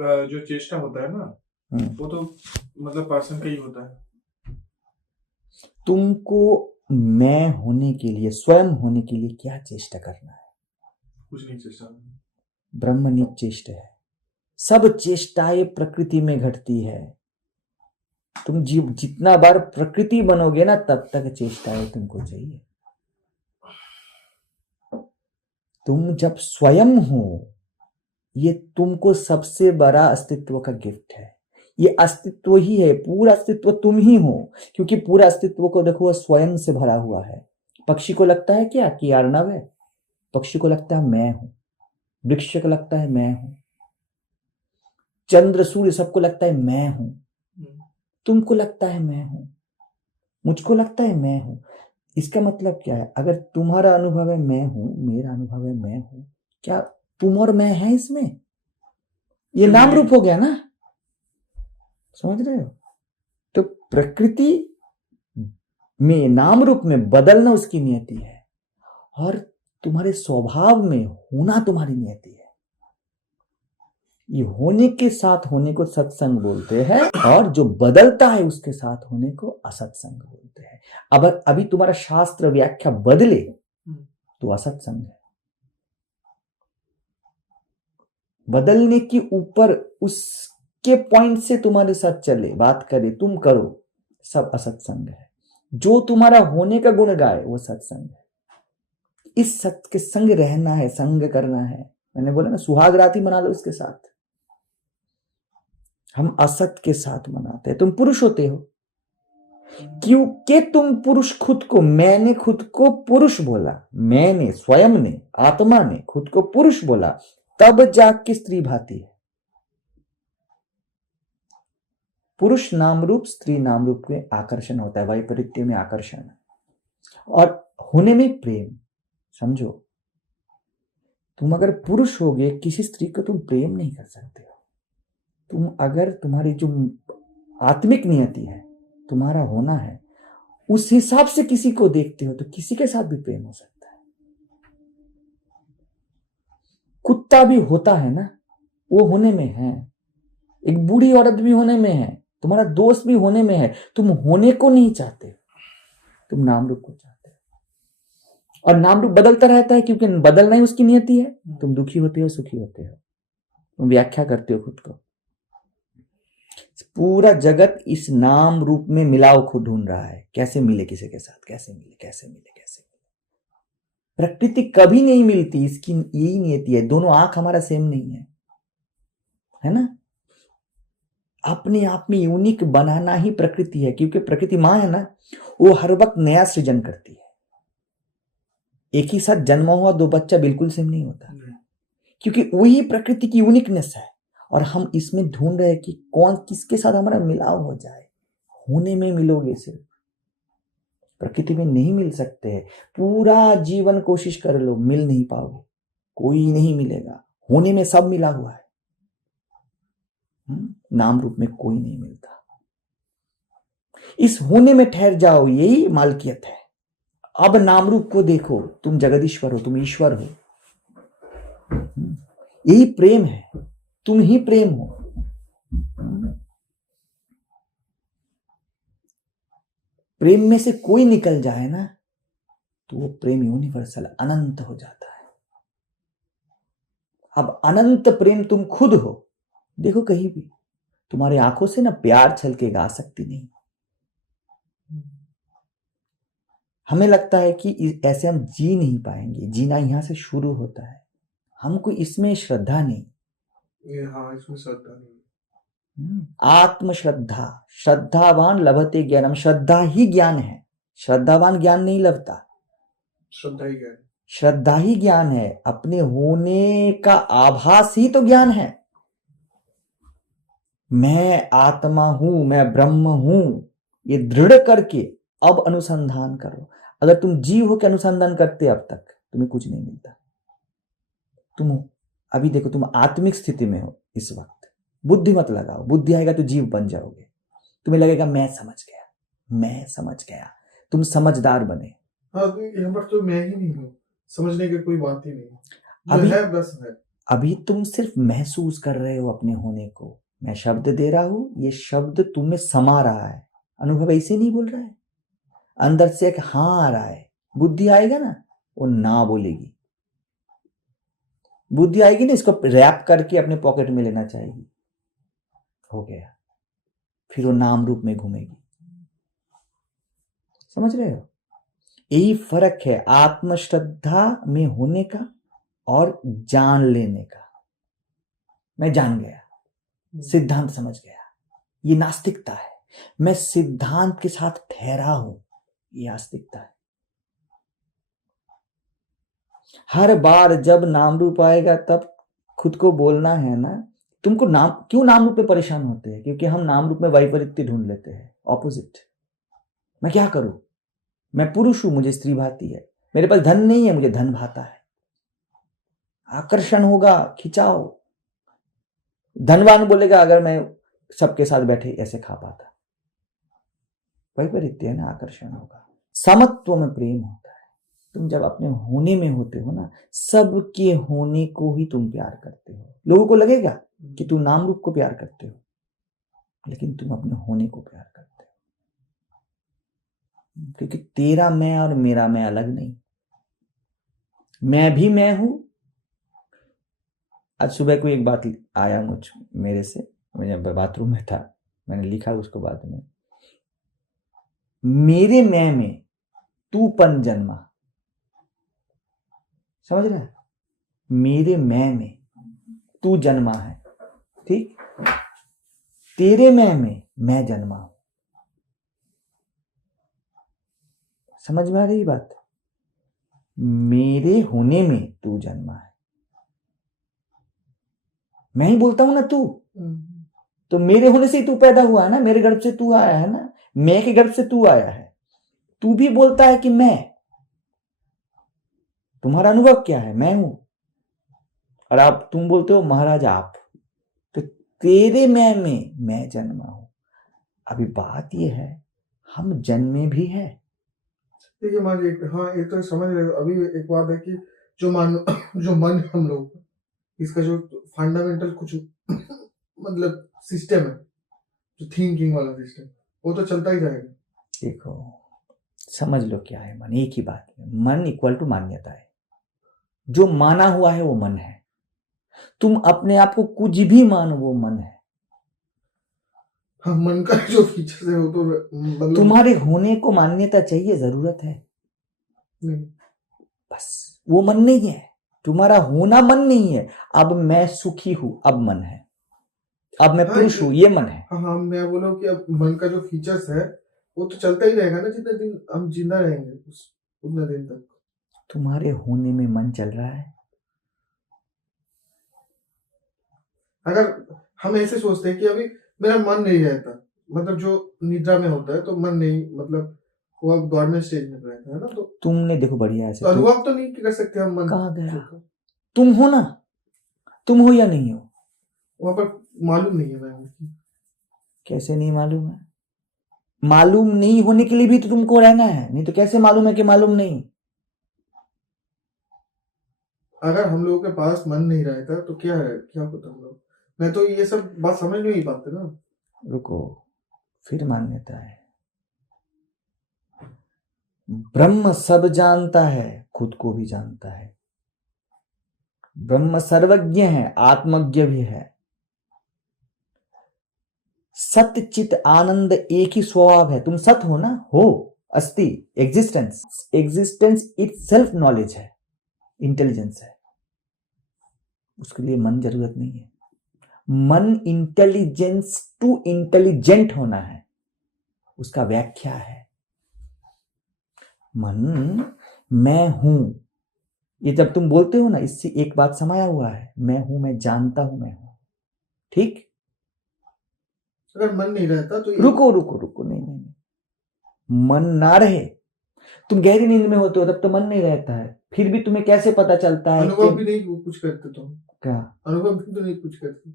जो चेष्टा होता है ना, वो तो मतलब पर्सन का ही होता है। तुमको मैं होने के लिए, स्वयं होने के लिए क्या चेष्टा करना है? कुछ नहीं चेष्टा। ब्रह्म निश्चेष्ट है। सब चेष्टाएं प्रकृति में घटती है। तुम जितना बार प्रकृति बनोगे ना, तब तक चेष्टाएं तुमको चाहिए। तुम जब स्वयं हो, ये तुमको सबसे बड़ा अस्तित्व का गिफ्ट है। ये अस्तित्व ही है, पूरा अस्तित्व तुम ही हो। क्योंकि पूरा अस्तित्व को देखो, वह स्वयं से भरा हुआ है। पक्षी को लगता है क्या कि अर्णव है? पक्षी को लगता है मैं हूं। वृक्ष को लगता है मैं हूं। चंद्र सूर्य सबको लगता है मैं हूं। तुमको लगता है मैं हूं। मुझको लगता है मैं हूं। इसका मतलब क्या है? अगर तुम्हारा अनुभव है मैं हूं, मेरा अनुभव है मैं हूं, क्या तुम और मैं है इसमें? ये नाम रूप हो गया ना, समझ रहे हो? तो प्रकृति में नाम रूप में बदलना उसकी नियति है, और तुम्हारे स्वभाव में होना तुम्हारी नियति है। ये होने के साथ होने को सत्संग बोलते हैं, और जो बदलता है उसके साथ होने को असत्संग बोलते हैं। अब अभी तुम्हारा शास्त्र व्याख्या बदले तो असत्संग है। बदलने के ऊपर उसके पॉइंट से तुम्हारे साथ चले, बात करे, तुम करो, सब असत्संग है। जो तुम्हारा होने का गुण गाए वो सत्संग है। इस सत्य के संग रहना है, संग करना है। मैंने बोला ना, सुहाग रात ही मना लो उसके साथ। हम असत के साथ मनाते हैं। तुम पुरुष होते हो क्योंकि तुम पुरुष खुद को, मैंने खुद को पुरुष बोला, मैंने स्वयं ने, आत्मा ने खुद को पुरुष बोला, तब जाके स्त्री भाती है। पुरुष नाम रूप, स्त्री नाम रूप में आकर्षण होता है, वैपरीत्य में आकर्षण, और होने में प्रेम। समझो, तुम अगर पुरुष होगे, किसी स्त्री को तुम प्रेम नहीं कर सकते हो। तुम अगर, तुम्हारी जो आत्मिक नियति है, तुम्हारा होना है, उस हिसाब से किसी को देखते हो तो किसी के साथ भी प्रेम हो सकता है। कुत्ता भी होता है ना, वो होने में है। एक बूढ़ी औरत भी होने में है। तुम्हारा दोस्त भी होने में है। तुम होने को नहीं चाहते, तुम नाम रूप को चाहते हो। और नाम रूप बदलता रहता है, क्योंकि बदलना ही उसकी नियति है। तुम दुखी होते हो, सुखी होते हो, तुम व्याख्या करते हो खुद को। पूरा जगत इस नाम रूप में मिलाव को ढूंढ रहा है, कैसे मिले किसी के साथ, कैसे मिले, कैसे मिले, कैसे मिले। प्रकृति कभी नहीं मिलती, इसकी यही नियति है। दोनों आंख हमारा सेम नहीं है ना? अपने आप में यूनिक बनाना ही प्रकृति है, क्योंकि प्रकृति मां है ना, वो हर वक्त नया सृजन करती है। एक ही साथ जन्मा हुआ दो बच्चा बिल्कुल सेम नहीं होता, क्योंकि वही प्रकृति की यूनिकनेस है। और हम इसमें ढूंढ रहे हैं कि कौन किसके साथ हमारा मिलाव हो जाए। होने में मिलोगे, सिर्फ प्रकृति में नहीं मिल सकते हैं। पूरा जीवन कोशिश कर लो, मिल नहीं पाओगे, कोई नहीं मिलेगा। होने में सब मिला हुआ है, नाम रूप में कोई नहीं मिलता। इस होने में ठहर जाओ, यही मालकियत है। अब नाम रूप को देखो, तुम जगदीश्वर हो, तुम ईश्वर हो। यही प्रेम है, तुम ही प्रेम हो। प्रेम में से कोई निकल जाए ना, तो वो प्रेम यूनिवर्सल, अनंत हो जाता है। अब अनंत प्रेम तुम खुद हो। देखो, कहीं भी तुम्हारी आंखों से ना प्यार छलकेगा, आसक्ति नहीं। हमें लगता है कि ऐसे हम जी नहीं पाएंगे, जीना यहां से शुरू होता है। हमको इसमें श्रद्धा नहीं। हाँ, इसमें श्रद्धा नहीं। आत्म श्रद्धा, श्रद्धावान लभते ज्ञानम। श्रद्धा ही ज्ञान है, श्रद्धावान ज्ञान नहीं लभता। श्रद्धा ही ज्ञान, श्रद्धा ही ज्ञान है। अपने होने का आभास ही तो ज्ञान है। मैं आत्मा हूं, मैं ब्रह्म हूं, ये दृढ़ करके अब अनुसंधान करो। अगर तुम जीव हो के अनुसंधान करते अब तक, तुम्हें कुछ नहीं मिलता। तुम अभी देखो, तुम आत्मिक स्थिति में हो इस वक्त। बुद्धि मत लगाओ, बुद्धि आएगा तो जीव बन जाओगे। तुम्हें लगेगा मैं समझ गया, मैं समझ गया। तुम समझदार बने। हाँ, यहाँ पर तो मैं ही नहीं हूँ, समझने की कोई बात ही नहीं। अभी है, बस है। अभी तुम सिर्फ महसूस कर रहे हो अपने होने को। मैं शब्द दे रहा हूं, ये शब्द तुम्हें समा रहा है। अनुभव ऐसे नहीं बोल रहा है, अंदर से एक हाँ आ रहा है। बुद्धि आएगा ना, वो ना बोलेगी। बुद्धि आएगी ना, इसको रैप करके अपने पॉकेट में लेना चाहेगी। हो गया, फिर वो नाम रूप में घूमेगी। समझ रहे हो? यही फर्क है आत्मश्रद्धा में होने का और जान लेने का। मैं जान गया, सिद्धांत समझ गया, ये नास्तिकता है। मैं सिद्धांत के साथ ठहरा हूं, ये आस्तिकता है। हर बार जब नाम रूप आएगा तब खुद को बोलना है ना, तुमको क्यों नाम रूप में परेशान होते हैं? क्योंकि हम नाम रूप में वैपरीत्य ढूंढ लेते हैं, ऑपोजिट। मैं क्या करूं? मैं पुरुष हूं, मुझे स्त्री भाती है। मेरे पास धन नहीं है, मुझे धन भाता है। आकर्षण होगा, खिंचाव। धनवान बोलेगा अगर मैं सबके साथ बैठे ऐसे खा पाता। वैपरीत्य है ना, आकर्षण होगा। समत्व में प्रेम होता है। तुम जब अपने होने में होते हो ना, सबके होने को ही तुम प्यार करते हो। लोगों को लगेगा कि तुम नाम रूप को प्यार करते हो, लेकिन तुम अपने होने को प्यार करते हो। क्योंकि तेरा मैं और मेरा मैं अलग नहीं। मैं भी मैं हूं। आज सुबह को एक बात आया मेरे से, मैं बाथरूम में था, मैंने लिखा उसको बाद में। मेरे मैं में तूपन जन्मा। समझ रहे हैं? मेरे मैं में तू जन्मा है, ठीक? तेरे मैं जन्मा हूं। समझ में आ रही बात? मेरे होने में तू जन्मा है। मैं ही बोलता हूं ना तू, तो मेरे होने से ही तू पैदा हुआ है ना, मेरे गर्भ से तू आया है ना, मैं के गर्भ से तू आया है। तू भी बोलता है कि मैं। तुम्हारा अनुभव क्या है? मैं हूं। और आप तुम बोलते हो महाराज आप। तो तेरे में मैं जन्मा हूं। अभी बात यह है, हम जन्मे भी है। देखिए मान लीजिए, हाँ ये तो समझ रहे हो। अभी एक बात है कि जो मन है हम लोग, इसका जो फंडामेंटल कुछ मतलब सिस्टम है, जो थिंकिंग वाला सिस्टम, वो तो चलता ही जाएगा। देखो समझ लो क्या है मन। एक ही बात है, मन इक्वल टू मान्यता है। जो माना हुआ है वो मन है। तुम अपने आप को कुछ भी मानो, वो मन है। हाँ, मन का जो फीचर्स है वो तो मतलब तुम्हारे होने को मान्यता चाहिए, जरूरत है नहीं। बस वो मन नहीं है। तुम्हारा होना मन नहीं है। अब मैं सुखी हूं, अब मन है। अब मैं पुरुष हूं, ये मन है। हाँ, मैं बोलो कि अब मन का जो फीचर्स है वो तो चलता ही रहेगा ना, जितने दिन हम जिंदा रहेंगे उतने दिन तक। तुम्हारे होने में मन चल रहा है। अगर हम ऐसे सोचते हैं कि अभी मेरा मन नहीं रहता, मतलब जो निद्रा में होता है तो मन नहीं, मतलब वो अब डॉर्मेंट स्टेज में रहता है ना, तो तुमने देखो बढ़िया है, तो अनुभव तो नहीं कर सकते हम मन। कहाँ गया? तुम हो ना, तुम हो या नहीं हो? वहां पर मालूम नहीं है मैं। कैसे नहीं मालूम है? मालूम नहीं होने के लिए भी तो तुमको रहना है, नहीं तो कैसे मालूम है कि मालूम नहीं? अगर हम लोगों के पास मन नहीं रहता तो क्या है, क्या पता हम लोग। मैं तो ये सब बात समझ नहीं पाते ना। रुको, फिर मान्यता है। ब्रह्म सब जानता है, खुद को भी जानता है। ब्रह्म सर्वज्ञ है, आत्मज्ञ भी है। सत्य चित आनंद एक ही स्वभाव है। तुम सत हो ना, हो, अस्ति, एग्जिस्टेंस। एग्जिस्टेंस इटसेल्फ नॉलेज है, इंटेलिजेंस है। उसके लिए मन जरूरत नहीं है। मन इंटेलिजेंस टू इंटेलिजेंट होना है, उसका व्याख्या है। मन मैं हूं, ये जब तुम बोलते हो ना, इससे एक बात समाया हुआ है, मैं हूं, मैं जानता हूं मैं हूं। ठीक? अगर मन नहीं रहता तो रुको रुको रुको, नहीं नहीं नहीं, मन ना रहे, तुम गहरी नींद में होते हो तब तो मन नहीं रहता है, फिर भी तुम्हें कैसे पता चलता है? अनुभव भी नहीं कुछ करते तो क्या अनुभव भी तो नहीं कुछ करते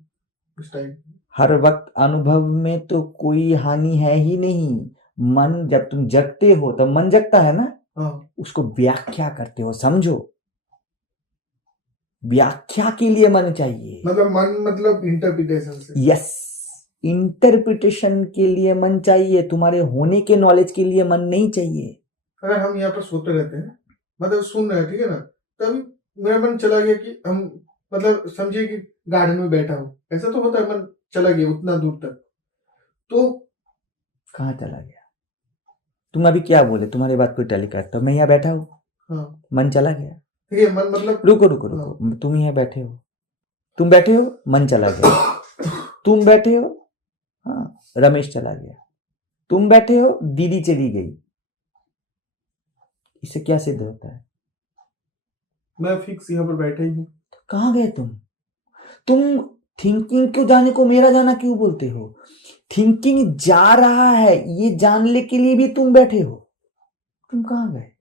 उस टाइम। हर वक्त अनुभव में तो कोई हानि है ही नहीं। मन जब तुम जगते हो तब मन जगता है ना, हाँ, उसको व्याख्या करते हो, समझो। व्याख्या के लिए मन चाहिए। मतलब मन मतलब इंटरप्रिटेशन से। यस, इंटरप्रिटेशन के लिए मन चाहिए, तुम्हारे होने के नॉलेज के लिए मन नहीं चाहिए। अगर हम यहाँ पर सोते रहते हैं, मतलब सुन रहे हैं, ठीक है ना, तभी मेरा मन चला गया कि हम, मतलब समझिए कि गार्डन में बैठा हूँ, ऐसा तो होता है, मन चला गया उतना दूर तक, तो कहाँ चला गया? तुम अभी क्या बोले? तुम्हारी बात कोई टैली करता, मैं यहाँ बैठा हूँ, हाँ मन चला गया। ठीक है, मन मतलब रुको रुको रुको, तुम यहाँ बैठे हो, तुम बैठे हो, मन चला गया। तुम बैठे हो, हाँ, रमेश चला गया। तुम बैठे हो, दीदी चली गई। इससे क्या सिद्ध होता है? मैं फिक्स यहाँ पर बैठा ही हूँ। कहाँ गए तुम थिंकिंग क्यों जाने को मेरा जाना क्यों बोलते हो? थिंकिंग जा रहा है, ये जानने के लिए भी तुम बैठे हो। तुम कहाँ गए?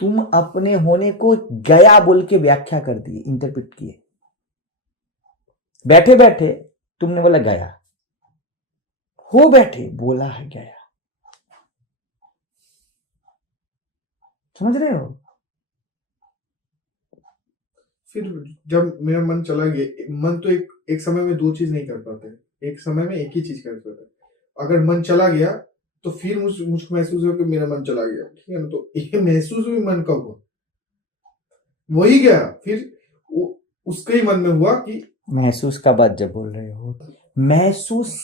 तुम अपने होने को गया बोल के व्याख्या कर दिए, इंटरप्रेट किए। बैठे बैठे तुमने बोला गया, हो बैठे बोला है गया। समझ रहे हो? फिर जब मेरा मन चला गया, मन तो एक समय में दो चीज नहीं कर पाते, एक समय में एक ही चीज कर पाते। अगर मन चला गया तो फिर मुझको महसूस हुआ कि मेरा मन चला गया, ठीक है ना, तो ये महसूस भी मन कब हुआ? वही गया, फिर उसके ही मन में हुआ कि महसूस का बात जब बोल रहे हो, महसूस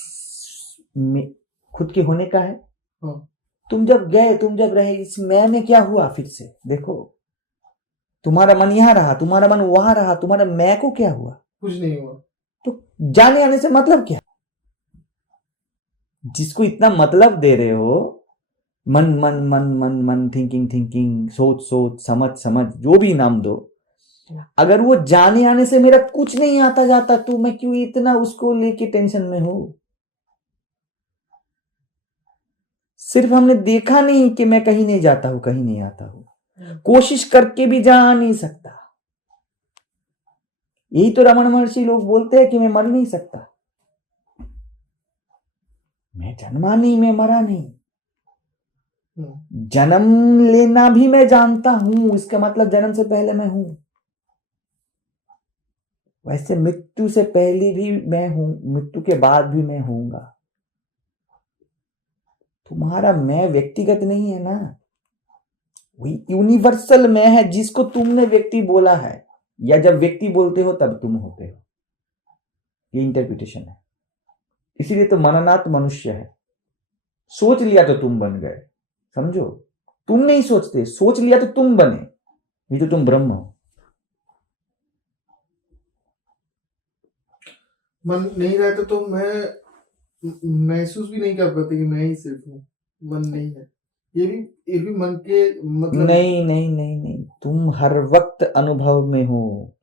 में खुद के होने का है। हाँ। तुम जब गए, तुम जब रहे, इस मैं में क्या हुआ? फिर से देखो, तुम्हारा मन यहां रहा, तुम्हारा मन वहां रहा, तुम्हारा मैं को क्या हुआ? कुछ नहीं हुआ। तो जाने आने से मतलब क्या? जिसको इतना मतलब दे रहे हो, मन मन मन मन मन, थिंकिंग थिंकिंग, सोच सोच, समझ समझ, जो भी नाम दो, अगर वो जाने आने से मेरा कुछ नहीं आता जाता, तो मैं क्यों इतना उसको लेके टेंशन में हूं? सिर्फ हमने देखा नहीं कि मैं कहीं नहीं जाता हूं, कहीं नहीं आता हूं, कोशिश करके भी जा नहीं सकता। यही तो रमन महर्षि लोग बोलते हैं कि मैं मर नहीं सकता। मैं जन्मा नहीं, मैं मरा नहीं। जन्म लेना भी मैं जानता हूं, इसका मतलब जन्म से पहले मैं हूं। वैसे मृत्यु से पहले भी मैं हूं, मृत्यु के बाद भी मैं हूंगा। तुम्हारा मैं व्यक्तिगत नहीं है ना, वही यूनिवर्सल मैं है जिसको तुमने व्यक्ति बोला है, या जब व्यक्ति बोलते हो तब तुम होते हो। ये इंटरप्रिटेशन है। इसीलिए तो मननात् मनुष्य है। सोच लिया तो तुम बन गए, समझो। तुम नहीं सोचते, सोच लिया तो तुम बने, नहीं तो तुम ब्रह्म हो। मन नहीं रहता तो मैं महसूस भी नहीं कर पाते कि मैं ही सिर्फ हूँ, मन नहीं है। ये भी मन के मतलब नहीं नहीं नहीं नहीं, तुम हर वक्त अनुभव में हो।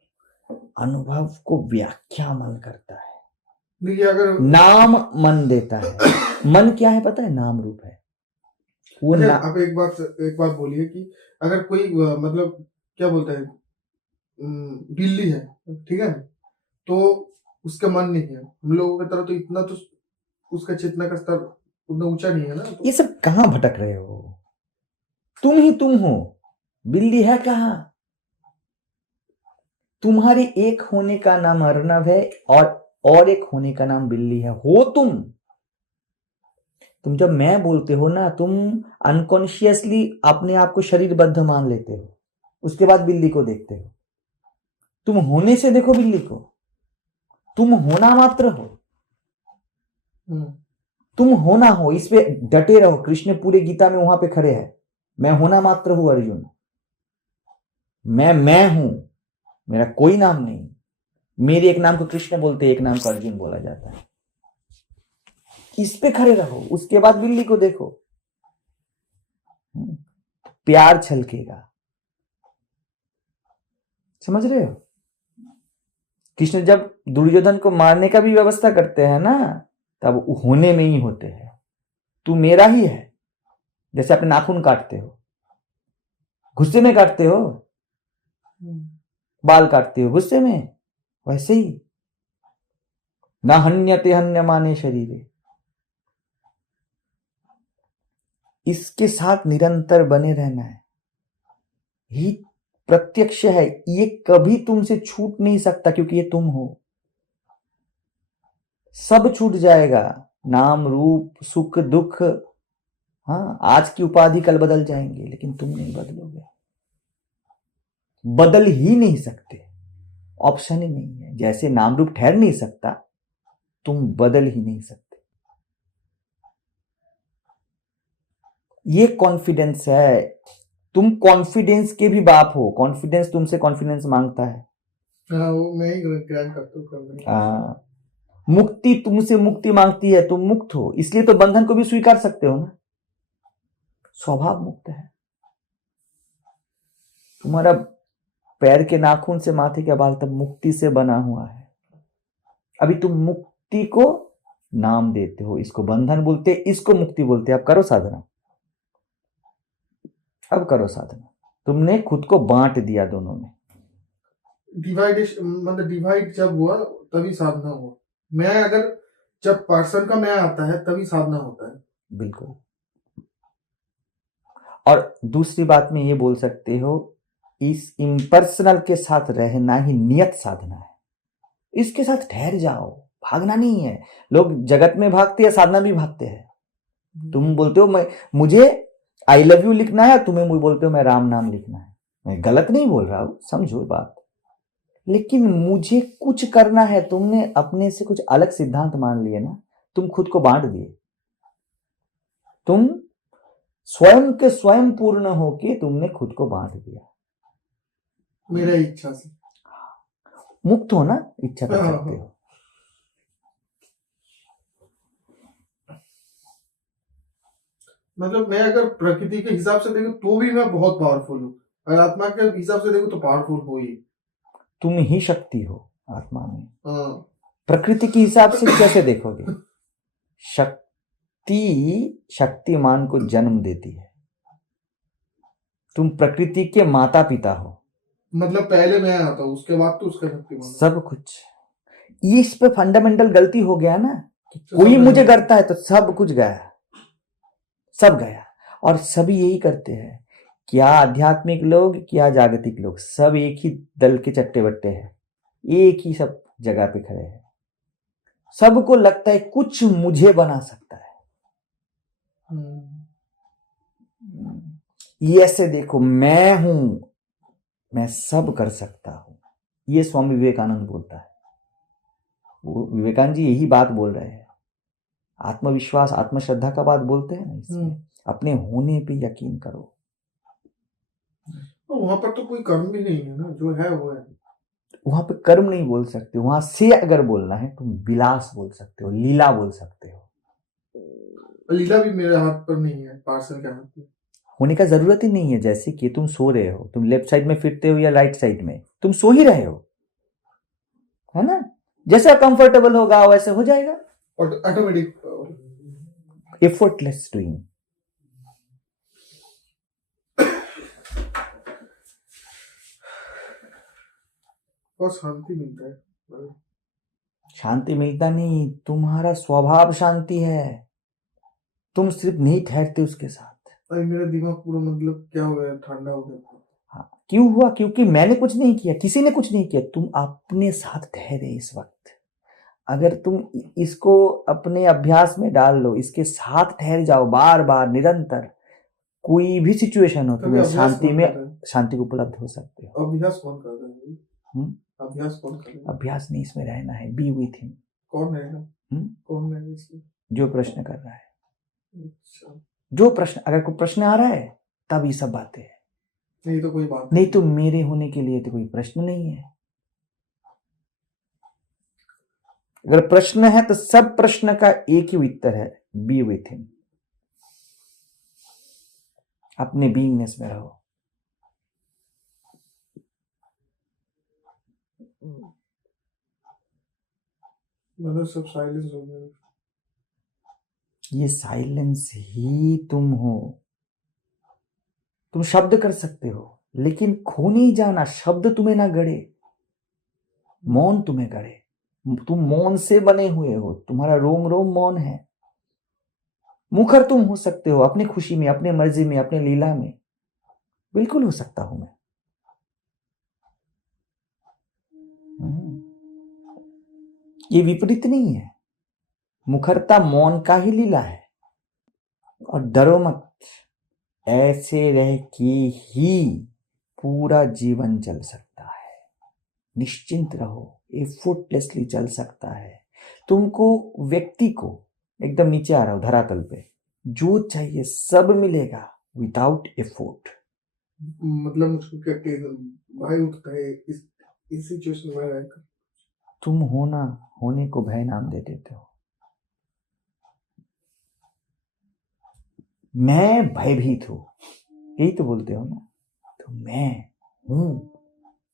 अनुभव को व्याख्या मन करता है, देखिए, अगर नाम मन देता है। मन क्या है पता है? नाम रूप है वो। अच्छा, आप एक बात बोलिए कि अगर कोई मतलब क्या बोलता है, बिल्ली है, ठीक है, तो उसका मन नहीं है। हम लोगों की तरह तो इतना तो उसका चेतना का स्तर उतना ऊंचा नहीं है ना, तो ये सब कहां भटक रहे हो? तुम ही तुम हो, बिल्ली है कहां? तुम्हारे एक होने का नाम अर्णव है, और एक होने का नाम बिल्ली है। हो तुम जब मैं बोलते हो ना, तुम अनकॉन्शियसली अपने आप को शरीरबद्ध मान लेते हो, उसके बाद बिल्ली को देखते हो। तुम होने से देखो बिल्ली को, तुम होना मात्र हो। तुम होना हो, इस पे डटे रहो। कृष्ण पूरे गीता में वहां पे खड़े हैं, मैं होना मात्र हूं अर्जुन। मैं हूं, मेरा कोई नाम नहीं। मेरे एक नाम को कृष्ण बोलते, एक नाम को अर्जुन बोला जाता है। इस पे खड़े रहो, उसके बाद बिल्ली को देखो, प्यार छलकेगा। समझ रहे हो? कृष्ण जब दुर्योधन को मारने का भी व्यवस्था करते हैं ना, तब होने में ही होते हैं। तू मेरा ही है। जैसे अपने नाखून काटते हो, गुस्से में काटते हो, बाल काटते हो गुस्से में, वैसे ही ना हन्यते हन्यमाने शरीरे। इसके साथ निरंतर बने रहना है। ही प्रत्यक्ष है, ये कभी तुमसे छूट नहीं सकता क्योंकि ये तुम हो। सब छूट जाएगा, नाम रूप सुख दुख, हाँ आज की उपाधि कल बदल जाएंगे, लेकिन तुम नहीं बदलोगे, बदल ही नहीं सकते, ऑप्शन ही नहीं है। जैसे नाम रूप ठहर नहीं सकता, तुम बदल ही नहीं सकते। ये कॉन्फिडेंस है। तुम कॉन्फिडेंस के भी बाप हो। कॉन्फिडेंस तुमसे कॉन्फिडेंस मांगता है। हाँ वो मैं ही ग्रैंड करता हूँ कर देंगे। मुक्ति तुमसे मुक्ति मांगती है, तुम मुक्त हो, इसलिए तो बंधन को भी स्वीकार सकते हो ना। स्वभाव मुक्त है। तुम्हारा पैर के नाखून से माथे के बाल तक मुक्ति से बना हुआ है। अभी तुम मुक्ति को नाम देते हो, इसको बंधन बोलते, इसको मुक्ति बोलते। अब करो साधना, अब करो साधना। तुमने खुद को बांट दिया दोनों में। मतलब डिवाइड जब हुआ तभी साधना हुआ। मैं अगर जब पर्सन का मैं आता है तभी साधना होता है। बिल्कुल। और दूसरी बात में ये बोल सकते हो, इस इम्पर्सनल के साथ रहना ही नियत साधना है। इसके साथ ठहर जाओ, भागना नहीं है। लोग जगत में भागते हैं, साधना भी भागते हैं। तुम बोलते हो मुझे आई लव यू लिखना है, तुम्हें मुझे बोलते हो मैं राम नाम लिखना है। मैं गलत नहीं बोल रहा हूं, समझो बात। लेकिन मुझे कुछ करना है, तुमने अपने से कुछ अलग सिद्धांत मान लिए ना, तुम खुद को बांट दिए। तुम स्वयं के स्वयं पूर्ण होके तुमने खुद को बांट दिया। मेरा इच्छा से मुक्त हो ना, इच्छा कर सकते हो। मतलब मैं अगर प्रकृति के हिसाब से देखूं तो भी मैं बहुत पावरफुल हूँ, अगर आत्मा के हिसाब से देखूं तो पावरफुल हो ही। तुम ही शक्ति हो आत्मा में। प्रकृति के हिसाब से कैसे देखोगे? शक्ति शक्तिमान को जन्म देती है। तुम प्रकृति के माता पिता हो। मतलब पहले मैं आता हूँ, उसके बाद तो उसका शक्तिमान सब कुछ। ये इस पे फंडामेंटल गलती हो गया ना कि कोई मुझे करता है तो सब कुछ गया, सब गया। और सभी यही करते हैं, क्या आध्यात्मिक लोग क्या जागतिक लोग, सब एक ही दल के चट्टे बट्टे हैं, एक ही सब जगह पे खड़े हैं। सबको लगता है कुछ मुझे बना सकता है। ये ऐसे देखो, मैं हूं, मैं सब कर सकता हूं। ये स्वामी विवेकानंद बोलता है। विवेकानंद जी यही बात बोल रहे हैं। आत्मविश्वास आत्मश्रद्धा का बात बोलते हैं ना, इसमें अपने होने पे यकीन करो। तो वहां पर तो कोई कर्म भी नहीं है ना, जो है वो है। वहां पे कर्म नहीं बोल सकते, वहां से अगर बोलना है तुम विलास बोल सकते हो, लीला बोल सकते हो। लीला भी मेरे हाथ पर नहीं है, पार्सल के हाथ में होने का जरूरत ही नहीं है। जैसे कि तुम सो रहे हो, तुम लेफ्ट साइड में फिरते हो या राइट साइड में, तुम सो ही रहे हो, है ना। जैसा कंफर्टेबल होगा वैसे हो जाएगा, ऑटोमेटिक, एफर्टलेस डूइंग। बहुत शांति मिलता है। शांति मिलता नहीं, तुम्हारा स्वभाव शांति है। तुम सिर्फ नहीं ठहरते उसके साथ। अरे मेरा दिमाग पूरा मतलब क्या हो गया, ठंडा हो गया। हाँ, क्यों हुआ? क्योंकि मैंने कुछ नहीं किया, किसी ने कुछ नहीं किया, तुम अपने साथ ठहरे इस वक्त। अगर तुम इसको अपने अभ्यास में डाल लो, इसके साथ ठहर जाओ बार बार निरंतर, कोई भी सिचुएशन हो, तुम्हें शांति में शांति को उपलब्ध हो सकते हो। अभ्यास कौन करता है? अभ्यास कौन करेगा? अभ्यास नहीं, इसमें रहना है, बी विथ हिम। कौन रहेगा? कौन रहेगा इसमें? जो प्रश्न कर रहा है। अच्छा। जो प्रश्न, अगर कोई प्रश्न आ रहा है तब ये सब बातें है, नहीं तो कोई बात नहीं तो मेरे होने के लिए तो कोई प्रश्न नहीं है। अगर प्रश्न है तो सब प्रश्न का एक ही उत्तर है, बी विथ हिम। अपने बीइंगनेस में रहो। मतलब सब साइलेंस हो गया। ये साइलेंस ही तुम हो। तुम शब्द कर सकते हो, लेकिन खो नहीं जाना। शब्द तुम्हें ना गड़े, मौन तुम्हें गड़े। तुम मौन से बने हुए हो, तुम्हारा रोम रोम मौन है। मुखर तुम हो सकते हो अपनी खुशी में, अपने मर्जी में, अपने लीला में। बिल्कुल हो सकता हूं मैं। ये विपरीत नहीं है, मुखरता मौन का ही लीला है। और डरो मत, ऐसे रह के ही पूरा जीवन चल सकता है। निश्चिंत रहो, एफर्टलेसली चल सकता है। तुमको व्यक्ति को एकदम नीचे आ रहा हो धरातल पे, जो चाहिए सब मिलेगा विदाउट एफर्ट। मतलब मुझको क्या भय उठता है इस सिचुएशन में रहकर। तुम होना, होने को भय नाम दे देते हो। मैं भयभीत हूं, यही तो बोलते हो ना, तो मैं हूं,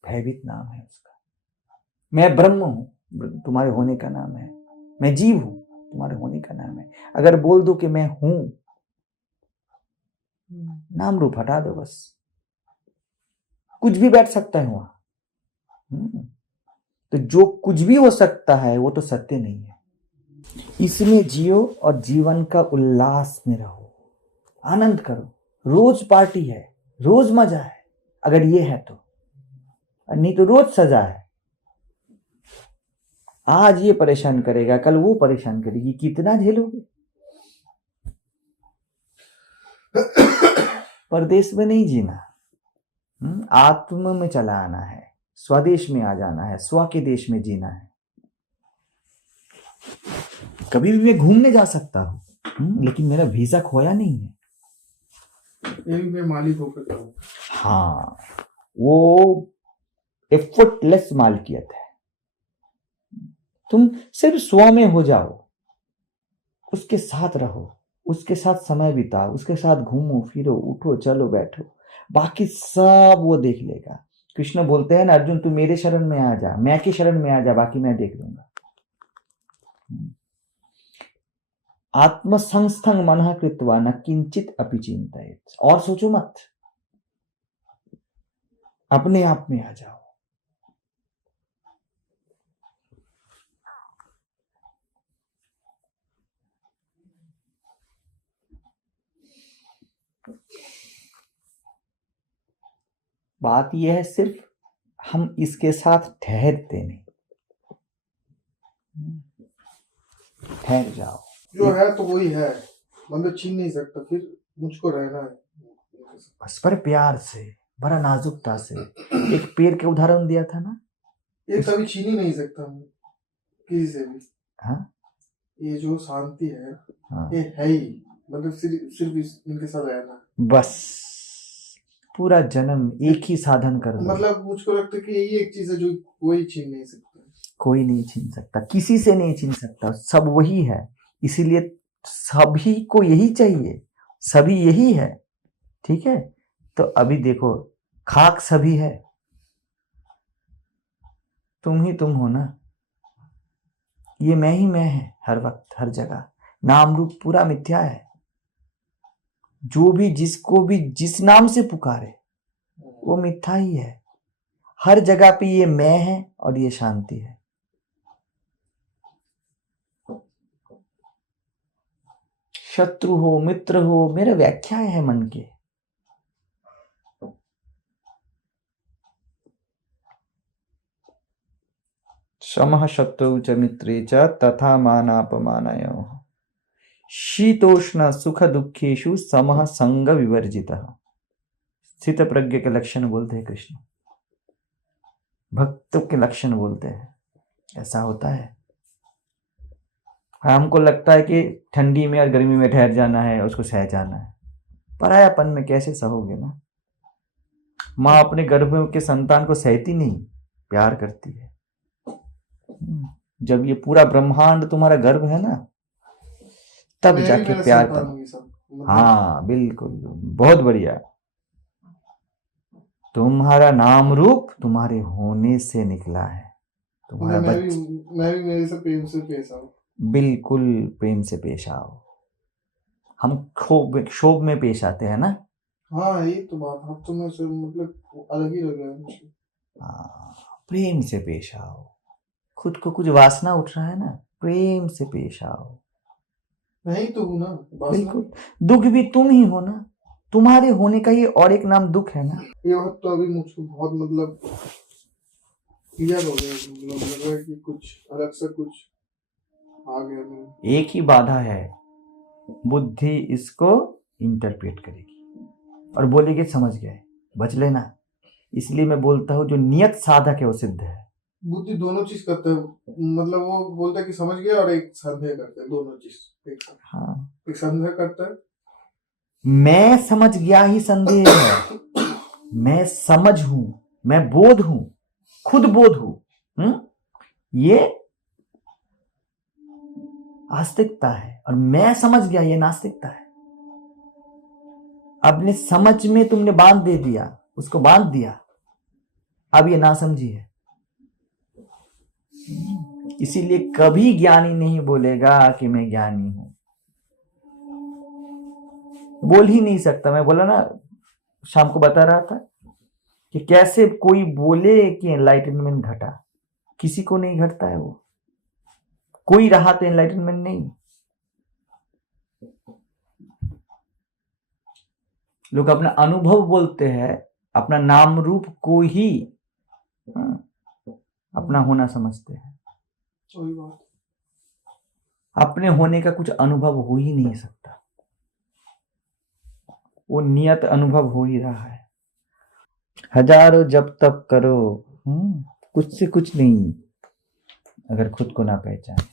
भयभीत नाम है उसका। मैं ब्रह्म हूं, तुम्हारे होने का नाम है। मैं जीव हूं, तुम्हारे होने का नाम है। अगर बोल दो कि मैं हूं, नाम रूप हटा दो बस, कुछ भी बैठ सकता है वहां। तो जो कुछ भी हो सकता है वो तो सत्य नहीं है। इसमें जियो और जीवन का उल्लास में रहो, आनंद करो। रोज पार्टी है, रोज मजा है, अगर ये है तो, नहीं तो रोज सजा है। आज ये परेशान करेगा, कल वो परेशान करेगी, कितना झेलोगे? परदेश में नहीं जीना, आत्म में चला आना है, स्वदेश में आ जाना है, स्व के देश में जीना है। कभी भी मैं घूमने जा सकता हूँ, लेकिन मेरा वीजा खोया नहीं है। ये भी मैं मालिक होकर करूँ। हाँ, वो एफर्टलेस मालकियत है। तुम सिर्फ स्व में हो जाओ, उसके साथ रहो, उसके साथ समय बिताओ, उसके साथ घूमो फिरो, उठो चलो बैठो, बाकी सब वो देख लेगा। कृष्ण बोलते हैं ना, अर्जुन तू मेरे शरण में आ जा, मैं की शरण में आ जा, बाकी मैं देख लूंगा। आत्म संस्थं मनः कृत्वा न किंचित अपि चिंतयेत्। और सोचो मत, अपने आप में आ जाओ। बात यह है, सिर्फ हम इसके साथ ठहरते नहीं। ठहर जाओ, जो है तो वही है, मतलब छीन नहीं सकता, फिर मुझको रहना है बस पर प्यार से, बड़ा नाजुकता से। एक पेड़ के उदाहरण दिया था ना, ये कभी छीन ही नहीं सकता मैं किसी से भी। हाँ, ये जो शांति है, हाँ, ये है ही, मतलब सिर्फ इनके साथ रहना। बस पूरा जन्म एक ही साधन कर लो। मतलब मुझको लगता है कि यही एक चीज है जो कोई छीन नहीं सकता। कोई नहीं छीन सकता, किसी से नहीं छीन सकता, सब वही है। इसीलिए सभी को यही चाहिए, सभी यही है। ठीक है, तो अभी देखो, खाक सभी है, तुम ही तुम हो ना। ये मैं ही मैं है, हर वक्त हर जगह। नाम रूप पूरा मिथ्या है। जो भी जिसको भी जिस नाम से पुकारे वो मिथ्या ही है। हर जगह पे ये मैं है और ये शांति है। शत्रु हो मित्र हो, मेरे व्याख्याएं है मन के। समः शत्रु च मित्रे च तथा मानापमानयोः शीतोष्ण सुख दुखेषु समः संग विवर्जितः। स्थित प्रज्ञ के लक्षण बोलते हैं कृष्ण, भक्त के लक्षण बोलते हैं। ऐसा होता है। हमको लगता है कि ठंडी में और गर्मी में ठहर जाना है, उसको सह जाना है। परायापन में कैसे सहोगे ना। माँ अपने गर्भ के संतान को सहती नहीं, प्यार करती है। जब ये पूरा ब्रह्मांड तुम्हारा गर्भ है ना, तब जाके प्यार कर। हाँ बिल्कुल, बहुत बढ़िया। तुम्हारा नाम रूप तुम्हारे होने से निकला है। तुम्हारा मैं भी मेरे से प्रेम से पेश आओ। बिल्कुल प्रेम से पेश आओ। हम क्षोभ में पेश आते हैं ना। हाँ ये तो बात, अब तो मैं मतलब अलग ही लग रहा है मुझे। प्रेम से पेश आओ। खुद को कुछ वासना उठ रहा है ना, प्रेम से पेश आओ। नहीं तो हूँ ना, बिल्कुल, दुख भी तुम ही हो ना, तुम्हारे होने का ही और एक नाम दुख है ना। ये वक्त तो अभी मुझको बहुत मतलब क्लियर हो गया, मतलब लग रहा है कि कुछ अलग से कुछ आ गया मेरे। एक ही बाधा है, बुद्धि इसको इंटरप्रेट करेगी और बोलेगी समझ गए, बच लेना। इसलिए मैं बोलता हूं जो नियत साधक है वो सिद्ध है। बुद्धि दोनों चीज करते हैं, मतलब वो बोलता है कि समझ गया और एक संदेह करता है, दोनों चीज एक साथ। हाँ, एक संदेह करता है, मैं समझ गया ही संदेह है, मैं समझ हूं, मैं बोध हूं, खुद बोध हूं, ये आस्तिकता है, और मैं समझ गया ये नास्तिकता है। अपने समझ में तुमने बांध दे दिया, उसको बांध दिया, अब ये नासमझी है। इसीलिए कभी ज्ञानी नहीं बोलेगा कि मैं ज्ञानी हूं, बोल ही नहीं सकता। मैं बोला ना, शाम को बता रहा था कि कैसे कोई बोले कि एनलाइटनमेंट घटा, किसी को नहीं घटता है। वो कोई रहा तो एनलाइटनमेंट नहीं। लोग अपना अनुभव बोलते हैं, अपना नाम रूप को ही अपना होना समझते हैं। वही बात। अपने होने का कुछ अनुभव हो ही नहीं सकता, वो नियत अनुभव हो ही रहा है। हजारों जब तब करो, कुछ से कुछ नहीं अगर खुद को ना पहचाने।